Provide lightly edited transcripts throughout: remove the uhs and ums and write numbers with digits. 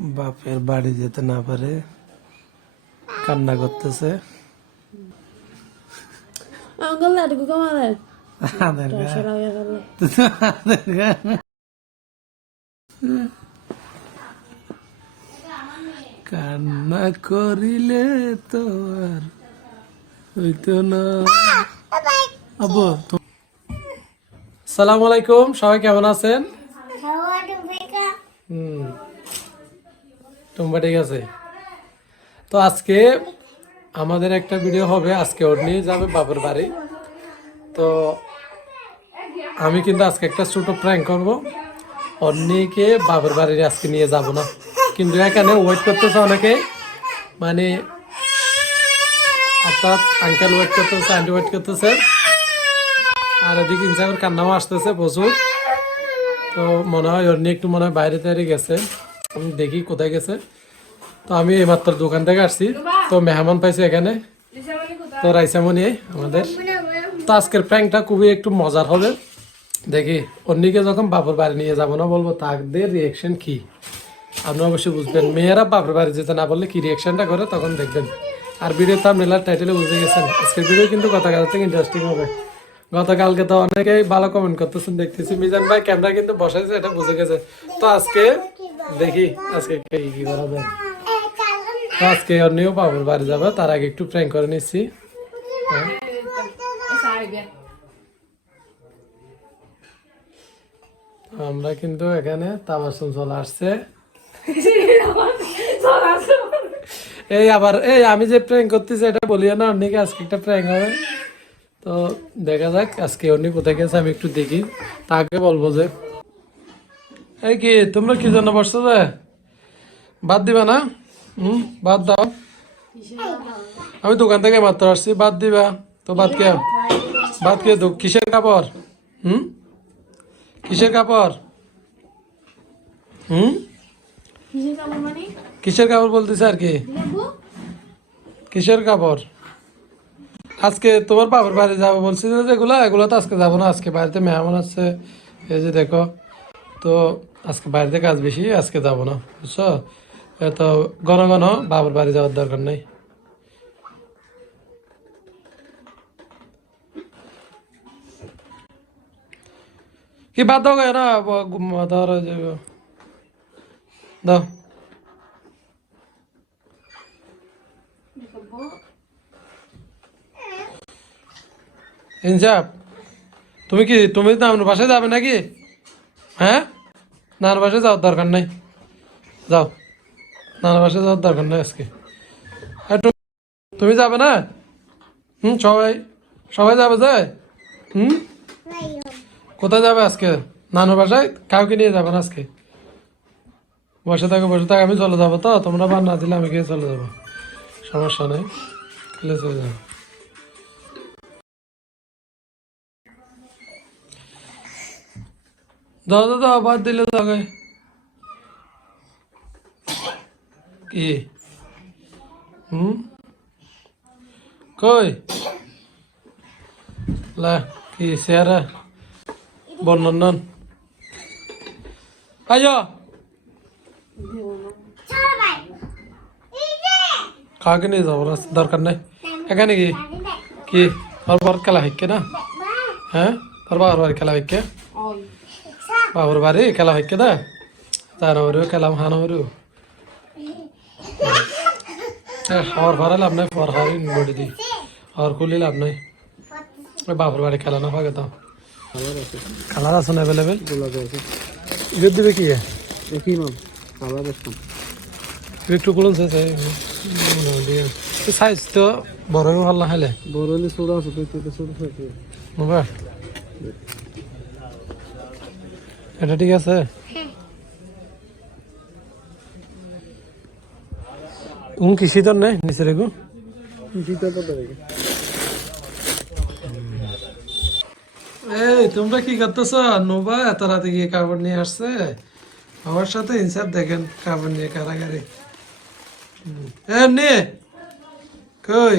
বাপের বাড়ি যেতে না পারে কান্না করতেছে। কান্না করিলে তো আর হইতো না। আব্বু আসসালামু আলাইকুম, সবাই কেমন আছেন? টুম্বা ঠিক আছে। তো আজকে আমাদের একটা ভিডিও হবে, আজকে ওর নিয়ে যাবে বাপের বাড়ি। তো আমি কিন্তু আজকে একটা ছোট প্র্যাঙ্ক করবো, ওর নিয়ে বাপের বাড়ি আজকে নিয়ে যাব না, কিন্তু এখানে ওয়েট করতেছে অনেকে, মানে অর্থাৎ আঙ্কেল ওয়েট করতেছে, আন্টি ওয়েট করতেছে, আর এদিকে ইনসাফের কান্নাও আসতেছে প্রচুর। তো মনে হয় ওর নিয়ে একটু মনে হয় বাইরে টাইরে গেছে, আমি দেখি কোথায় গেছে। তো আমি এইমাত্র দোকান থেকে আসছি, তো মেহমান পাইছি এখানে, তো রাইসামনি আমাদের। তো আজকের প্র্যাঙ্কটা খুবই একটু মজার হবে, দেখি অন্যকে যখন বাপের বাড়ি নিয়ে যাবো না বলবো তাদের রিয়েকশন কি আপনি অবশ্যই বুঝবেন। মেয়েরা বাপের বাড়ি যেতে না বললে কি রিয়েকশনটা করে তখন দেখবেন। আর ভিডিও থাম্বনেল টাইটেলে বুঝে গেছেন, আজকের ভিডিও কিন্তু গতকাল থেকে ইন্টারেস্টিং হবে। গতকালকে তো অনেকেই ভালো কমেন্ট করতেছেন দেখতেছি, মিজান ভাই ক্যামেরা কিন্তু বসাইছে, এটা বুঝে গেছে। তো আজকে দেখি আজকে কি করা যায়। তো আজকে অন্যও বাপের বাড়ি যাবে, তার আগে একটু প্র্যাঙ্ক করে নিচ্ছি। আমরা কিন্তু এখানে তাবাসুম চলে আসছে। এই আবার এই আমি যে প্র্যাঙ্ক করতেছি এটা বলিও না, অন্যকে আজকে একটা প্র্যাঙ্ক হবে। তো দেখা যাক আজকে অন্য কোথায় গেছে, আমি একটু দেখি, তাকে বলবো যে এই কি তোমরা কি জন্য বসছো, যে বাদ দিবা না? বাদ দাও, আমি দোকান থেকে মাত্র আসছি, বাদ দিবা তো? বাদ কে কিসের কাপড়? কিসের কাপড়? কিসের কাপড় বলতেছে আর কি? কিসের কাপড়? আজকে তোমার বাবার বাড়ি যাবো বলছি, এগুলো তো আজকে যাবো না, আজকে বাড়িতে মেহমান আছে, এই যে দেখো। তো আজকে বাড়িতে কাজ বেশি, আজকে যাবো না, বুঝছো? তো ঘন ঘন বাবার বাড়ি যাওয়ার দরকার নেই। কি বাদ দাও না, ধরো দাও। ইনসাফ তুমি নানুর বাসায় যাবে নাকি? হ্যাঁ, নানুর বাসায় যাওয়ার দরকার নাই, যাও, নানুর বাসায় যাওয়ার দরকার নাই আজকে। তুমি যাবে না? সবাই সবাই যাবে যে? কোথায় যাবে আজকে? নানুর বাসায়? কাউকে নিয়ে যাবে না আজকে? বসে থাকো আমি চলে যাবো, তো তোমরা বার না দিলে আমি গিয়ে চলে যাবো, সমস্যা নেই, খেলে চলে যাবো। দাও বাদ দিলে যাবে কি? কই লা কি চেহারা বর্ণন আইও কাকে নিয়ে যাবো, দরকার নেই এখানে। কি তোর খেলা হইকে না? হ্যাঁ, তোর বাবার বাড়ি খেলা হইকে, বাবার বাড়ি খেলা হইকে দা তারও খেলাম হানো খাওয়ার ভরা লাভ নাই, ফর হরি বডি দি আর খুলি লাভ নাই। বাপর বাড়ি খেলা না পাকে তো কালার আছে না অ্যাভেলেবেল, ঈদের দিবে কি দেখি মাম কালার দেখতাম একটু কুলন সাইজ তো বড় ভাল না হলে বড় হলে ছোট আছে, ছোট এটা ঠিক আছে। কি শীতল নেই নিচে রেখো, এই তোমরা কি করতেছ? নোবা এত রাতে গিয়ে কাপড় নিয়ে আসছে আমার সাথে, ইনসাফ দেখেন কাপড় নিয়ে কারাগারি নিয়ে কই।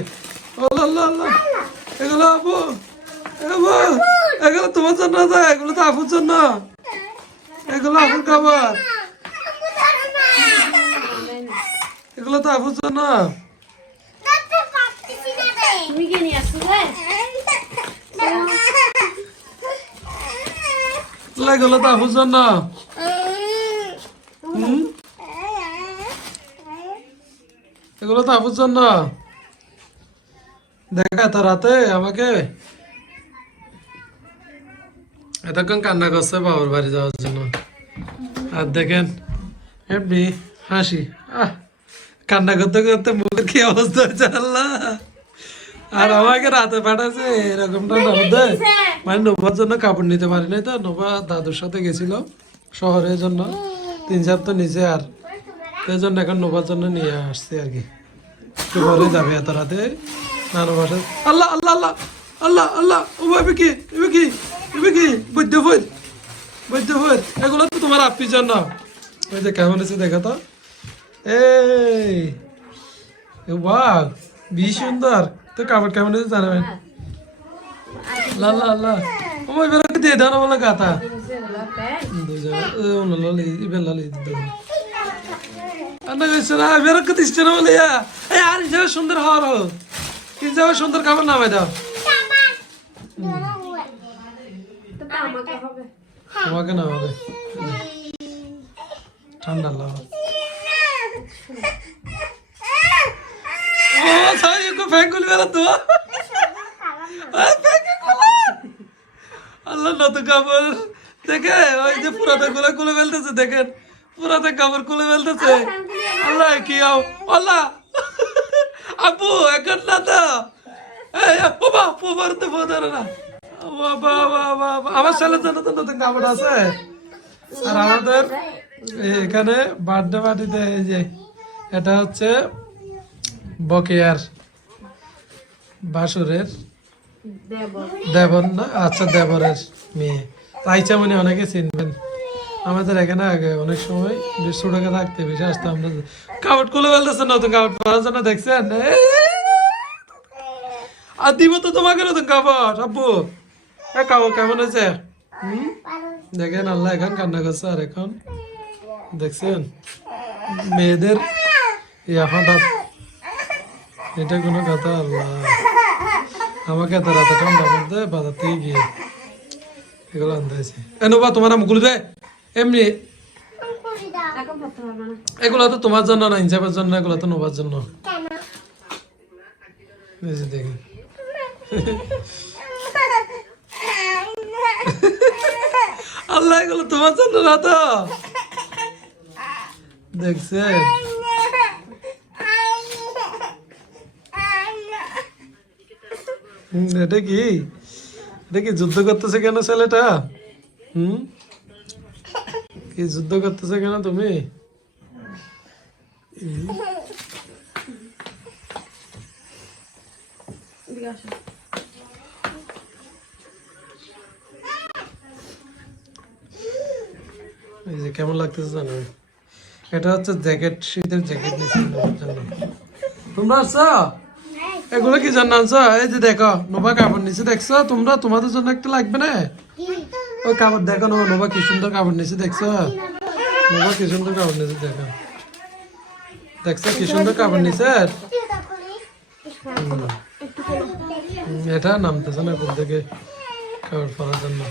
এগুলো আপু, এগুলো তোমার জন্য, এগুলো তো আপুর জন্য, এগুলো আপুর খাবার। এগুলো তো আপুর জন্য। তুমি কে নিয়ে আসছো রে? এগুলো তো আপুর জন্য। এগুলো তো আপুর জন্য। দেখা তো রাতে আমাকে এতক্ষণ কান্না করছে বাবার বাড়ি যাওয়ার জন্য। আর দেখেন এমনি হাসি, কান্না করতে করতে মুখের কি অবস্থা হয়েছে আল্লাহ। আর আমাকে রাতে পাঠাচ্ছে এরকমটা নবদে, মানে নোবার জন্য কাপড় নিতে পারি নাই তো, নোবা দাদুর সাথে গেছিল শহরের জন্য 3-4 তো নিচে, আর এই জন্য এখন নোবার জন্য নিয়ে আসছি আর কি। একটু পরে যাবে এত রাতে নানু বাসায়। আল্লাহ আল্লাহ আল্লাহ আল্লাহ আল্লাহ, ও ভাবে কি এবে কি এবে কি বৈদ্য বৈদ্য বৈদ্য বৈদ্য, এগুলো তো তোমার আপ্পির জন্য। ওই যে কেমন আছে দেখো তো, এই বাহ বেশ সুন্দর। তো কাপড় কেমন আছে জানাবেন। আল্লাহ আল্লাহ, ওই বেলা দিয়ে দাও না বলে গাতা সুন্দর হওয়ার হিসাবে সুন্দর কাপড় নামাই দাও। তোমাকে না হবে ঠান্ডা লাগবে। আল্লাহ নতুন কাপড় দেখে ওই যে পুরাতন গুলো খুলে ফেলতেছে, দেখেন পুরাতন কাপড় খুলে ফেলতেছে। আল্লাহ কি আল্লাহ আব্বু এখন না তো না আমার ছেলের জন্য তো নতুন কাপড় আছে। আর আমাদের এখানে বার্থডে পার্টিতে এই যে এটা হচ্ছে বকেয়ার বাসুরের দেবর না, আচ্ছা দেবরের মেয়ে আইচা মনে অনেকে চিনবেন। আমাদের এখানে আগে অনেক সময় বেশ ছোটকে থাকতে বেশি আসতো। আমরা কাপড় খুলে ফেলতেছে নতুন কাপড় পরার জন্য, দেখছেন। আর দিব তো তোমাকে নতুন কাপড় আব্বু। কাপড় কেমন হয়েছে দেখেন। আল্লাহ এখন কান্না করছে। আর এখন দেখছেন মেয়েদের হঠাৎ, এটা কোনো কথা। আল্লাহ আমাকে এত রাতে ঠান্ডার মধ্যে বাজার থেকে গিয়ে এগুলো আনতে হয়েছে। বা তোমার মুকুল দে এমনি, এগুলো তো তোমার জন্য না, হিসাবের জন্য, এগুলো তো নোবার জন্য। দেখেন আল্লাহ এগুলো তোমার জন্য না তো, দেখছেন। এটা কি যুদ্ধ করতেছে কেন ছেলেটা? কি যুদ্ধ করতেছে কেন তুমি? এই যে কেমন লাগতেছে জানো, এটা হচ্ছে জ্যাকেট, শীতের জ্যাকেট নিচ্ছি জন্য। তোমরা আসছো এগুলো কি জন্য আনছো? এই যে দেখো নোভা কাপড় নিচে দেখছো তোমরা, তোমাদের জন্য একটা লাগবে না? ওই কাপড় দেখো নোভা কি সুন্দর কাপড় নিচে দেখছো, নোভা কি সুন্দর কাপড় নিচে দেখো, দেখছো কি সুন্দর কাপড় নিচে। এটা নামতেছে না কোন থেকে কাপড় পরার জন্য।